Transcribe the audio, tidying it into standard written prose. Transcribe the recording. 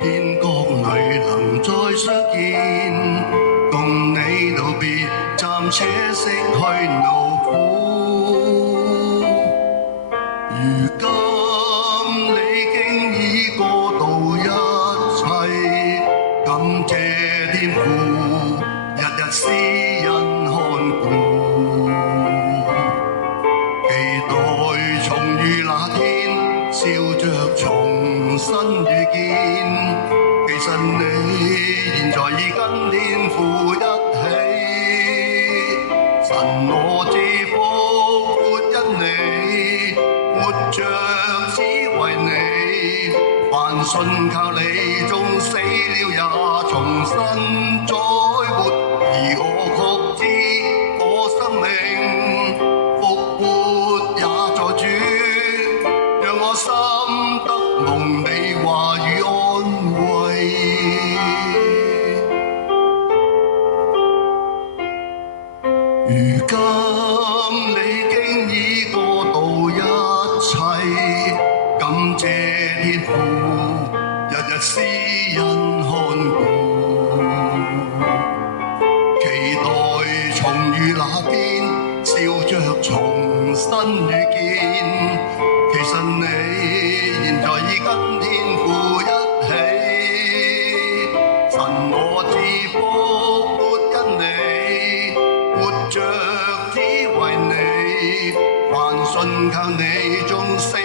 天國裏能再相見，共你道別，暫且釋去勞苦。如今你經已過渡一切，感謝天父，日日施恩看顧。期待重遇那天，笑着重新遇見。其實你現在已跟天父一起，神我之福活因你，活着只為你，凡信靠你，縱死了也重新再活。而我確知我生命復活也在主，讓我心得蒙你話語安慰。如今你經已過渡一切，感謝天父，日日施恩看顧。期待重遇那天，笑着重新遇見。其實你現在已跟天父一起，神我之福活因你，活着只為你，凡信靠你，縱死